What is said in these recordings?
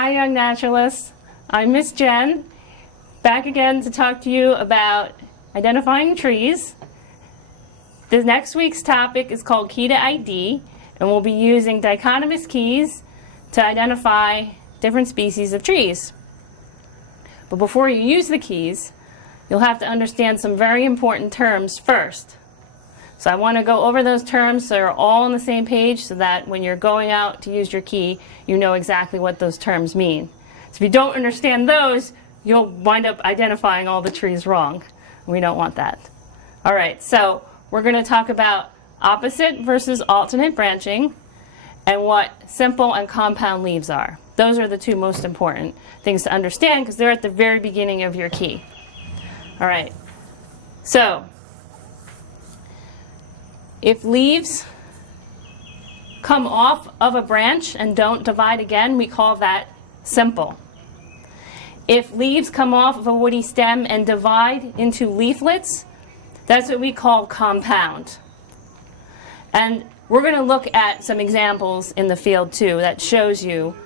Hi, Young Naturalists. I'm Miss Jen, back again to talk to you about identifying trees. The next week's topic is called Key to ID, and we'll be using dichotomous keys to identify different species of trees. But before you use the keys, you'll have to understand some very important terms first. So I want to go over those terms so they're all on the same page so that when you're going out to use your key, you know exactly what those terms mean. So if you don't understand those, you'll wind up identifying all the trees wrong. We don't want that. All right, so we're going to talk about opposite versus alternate branching and what simple and compound leaves are. Those are the two most important things to understand because they're at the very beginning of your key. All right, so if leaves come off of a branch and don't divide again, we call that simple. If leaves come off of a woody stem and divide into leaflets, that's what we call compound. And we're going to look at some examples in the field too that shows you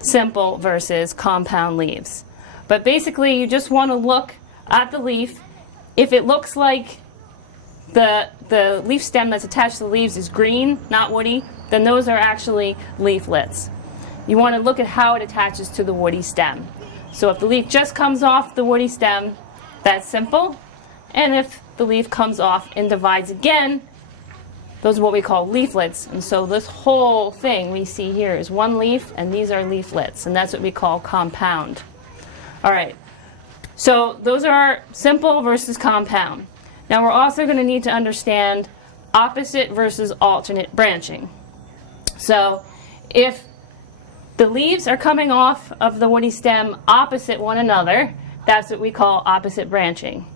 simple versus compound leaves. But basically you just want to look at the leaf. If it looks like the leaf stem that's attached to the leaves is green, not woody, then those are actually leaflets. You want to look at how it attaches to the woody stem. So if the leaf just comes off the woody stem, that's simple. And if the leaf comes off and divides again, those are what we call leaflets. And so this whole thing we see here is one leaf, and these are leaflets. And that's what we call compound. All right. So those are simple versus compound. Now we're also going to need to understand opposite versus alternate branching. So if the leaves are coming off of the woody stem opposite one another, that's what we call opposite branching.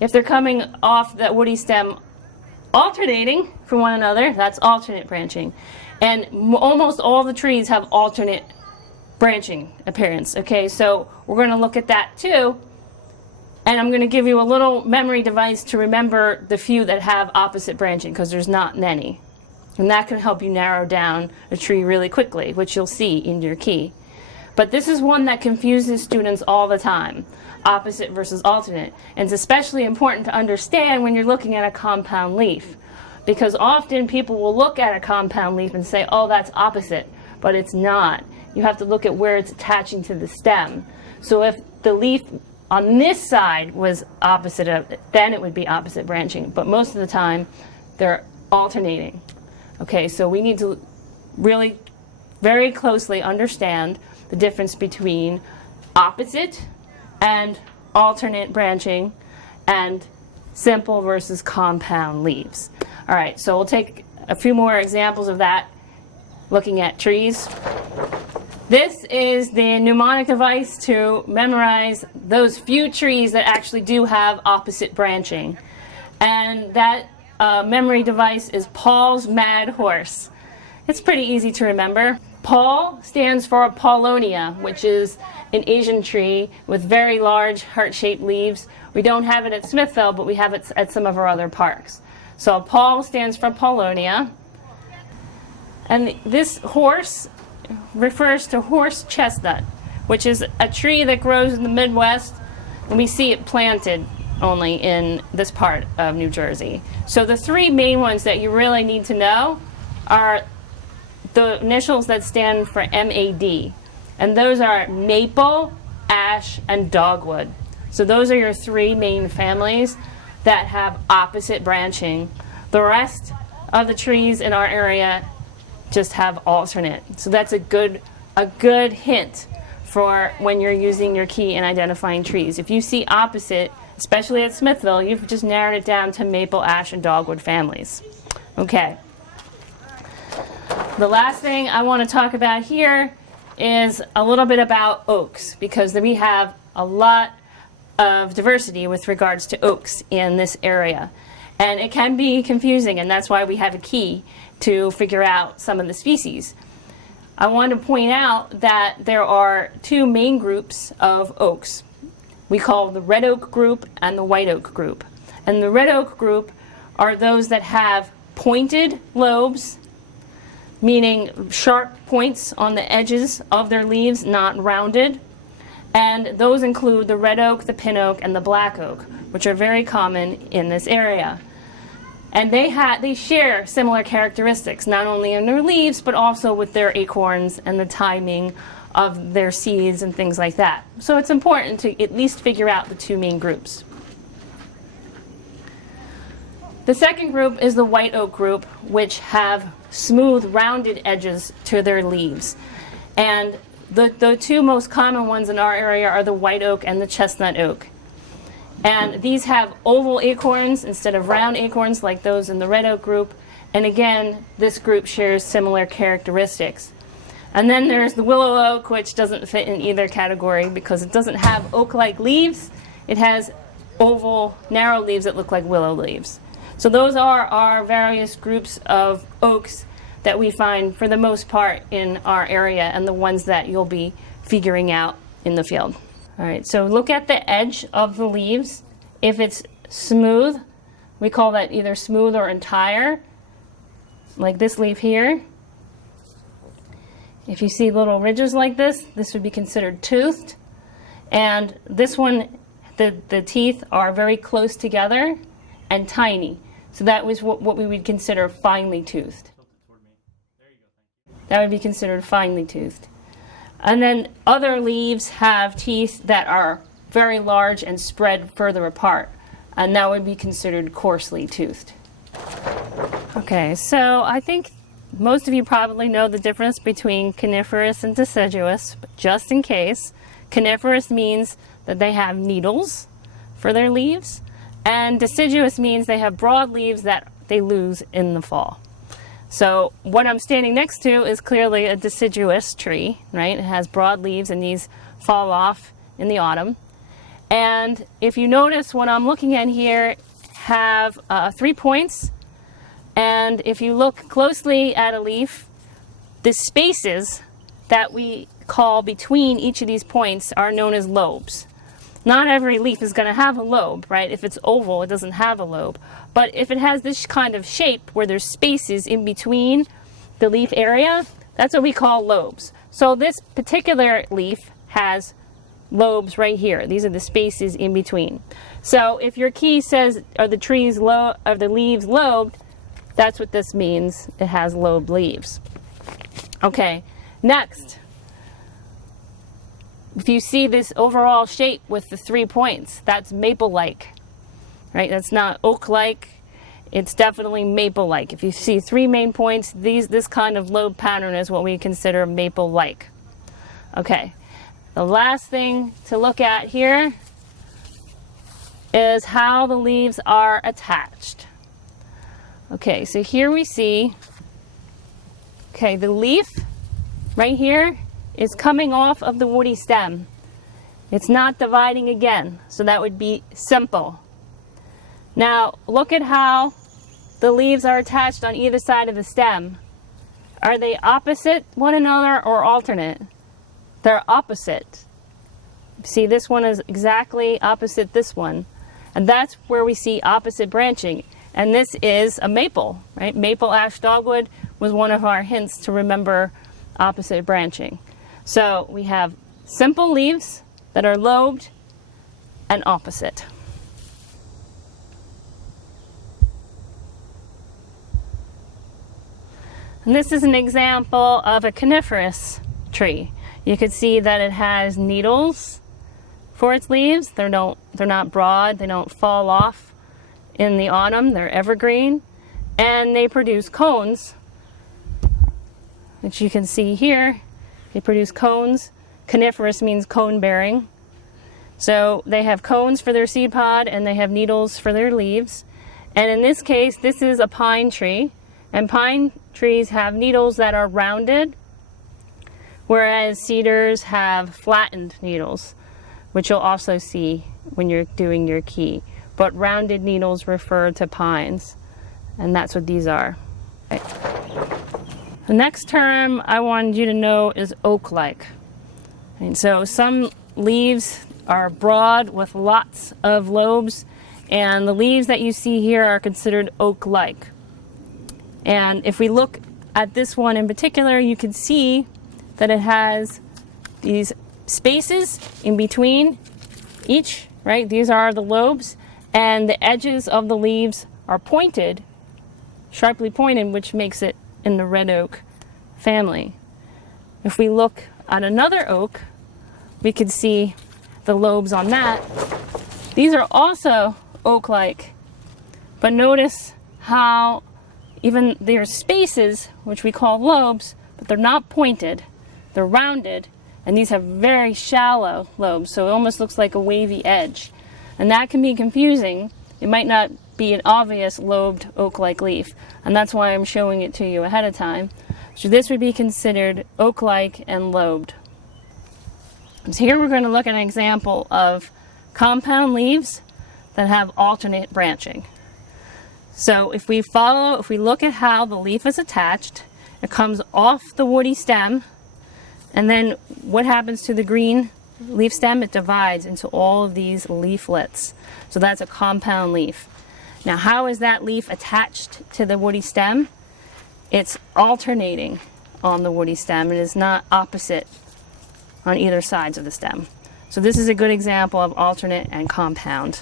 If they're coming off that woody stem alternating from one another, that's alternate branching. And almost all the trees have alternate branching appearance. Okay, so we're going to look at that too. And I'm going to give you a little memory device to remember the few that have opposite branching because there's not many. And that can help you narrow down a tree really quickly, which you'll see in your key. But this is one that confuses students all the time, opposite versus alternate. And it's especially important to understand when you're looking at a compound leaf, because often people will look at a compound leaf and say, oh, that's opposite, but it's not. You have to look at where it's attaching to the stem. So if the leaf on this side was opposite of it, then it would be opposite branching. But most of the time, they're alternating. Okay, so we need to really very closely understand the difference between opposite and alternate branching and simple versus compound leaves. All right, so we'll take a few more examples of that looking at trees. This is the mnemonic device to memorize those few trees that actually do have opposite branching. And that memory device is Paul's Mad Horse. It's pretty easy to remember. Paul stands for Paulonia, which is an Asian tree with very large heart-shaped leaves. We don't have it at Smithville, but we have it at some of our other parks. So Paul stands for Paulonia. And this horse refers to horse chestnut, which is a tree that grows in the Midwest, and we see it planted only in this part of New Jersey. So the three main ones that you really need to know are the initials that stand for MAD, and those are maple, ash, and dogwood. So those are your three main families that have opposite branching. The rest of the trees in our area just have alternate. So that's a good hint for when you're using your key and identifying trees. If you see opposite, especially at Smithville, you've just narrowed it down to maple, ash, and dogwood families. Okay. The last thing I want to talk about here is a little bit about oaks, because we have a lot of diversity with regards to oaks in this area. And it can be confusing, and that's why we have a key to figure out some of the species. I want to point out that there are two main groups of oaks. We call the red oak group and the white oak group. And the red oak group are those that have pointed lobes, meaning sharp points on the edges of their leaves, not rounded. And those include the red oak, the pin oak, and the black oak, which are very common in this area. And they share similar characteristics, not only in their leaves, but also with their acorns and the timing of their seeds and things like that. So it's important to at least figure out the two main groups. The second group is the white oak group, which have smooth, rounded edges to their leaves. And the two most common ones in our area are the white oak and the chestnut oak. And these have oval acorns instead of round acorns like those in the red oak group. And again, this group shares similar characteristics. And then there's the willow oak, which doesn't fit in either category because it doesn't have oak-like leaves. It has oval, narrow leaves that look like willow leaves. So those are our various groups of oaks that we find for the most part in our area and the ones that you'll be figuring out in the field. All right, so look at the edge of the leaves. If it's smooth, we call that either smooth or entire, like this leaf here. If you see little ridges like this would be considered toothed. And this one, the teeth are very close together and tiny. So that was what we would consider finely toothed. That would be considered finely toothed. And then other leaves have teeth that are very large and spread further apart. And that would be considered coarsely toothed. Okay, so I think most of you probably know the difference between coniferous and deciduous, but just in case, coniferous means that they have needles for their leaves, and deciduous means they have broad leaves that they lose in the fall. So what I'm standing next to is clearly a deciduous tree, right? It has broad leaves and these fall off in the autumn. And if you notice what I'm looking at here have 3 points. And if you look closely at a leaf, the spaces that we call between each of these points are known as lobes. Not every leaf is going to have a lobe, right? If it's oval, it doesn't have a lobe. But if it has this kind of shape where there's spaces in between the leaf area, that's what we call lobes. So this particular leaf has lobes right here. These are the spaces in between. So if your key says, are the leaves lobed, that's what this means. It has lobed leaves. Okay, next. If you see this overall shape with the 3 points, that's maple-like, right? That's not oak-like. It's definitely maple-like. If you see 3 main points, this kind of lobe pattern is what we consider maple-like. Okay, the last thing to look at here is how the leaves are attached. Okay, so here we see, okay, the leaf right here is coming off of the woody stem. It's not dividing again, so that would be simple. Now, look at how the leaves are attached on either side of the stem. Are they opposite one another or alternate? They're opposite. See, this one is exactly opposite this one. And that's where we see opposite branching. And this is a maple, right? Maple ash dogwood was one of our hints to remember opposite branching. So we have simple leaves that are lobed and opposite. And this is an example of a coniferous tree. You could see that it has needles for its leaves. They're not broad, they don't fall off in the autumn, they're evergreen, and they produce cones, which you can see here. They produce cones. Coniferous means cone bearing. So they have cones for their seed pod and they have needles for their leaves. And in this case, this is a pine tree. And pine trees have needles that are rounded, whereas cedars have flattened needles, which you'll also see when you're doing your key. But rounded needles refer to pines, and that's what these are. Okay. The next term I wanted you to know is oak-like. And so some leaves are broad with lots of lobes, and the leaves that you see here are considered oak-like. And if we look at this one in particular, you can see that it has these spaces in between each, right? These are the lobes, and the edges of the leaves are pointed, sharply pointed, which makes it in the red oak family. If we look at another oak, we could see the lobes on that. These are also oak-like, but notice how even there's spaces, which we call lobes, but they're not pointed, they're rounded, and these have very shallow lobes, so it almost looks like a wavy edge. And that can be confusing. It might not be an obvious lobed oak-like leaf, and that's why I'm showing it to you ahead of time. So this would be considered oak-like and lobed. So here we're going to look at an example of compound leaves that have alternate branching. So if we look at how the leaf is attached, it comes off the woody stem, and then what happens to the green leaf stem? It divides into all of these leaflets. So that's a compound leaf. Now, how is that leaf attached to the woody stem? It's alternating on the woody stem. It is not opposite on either sides of the stem. So this is a good example of alternate and compound.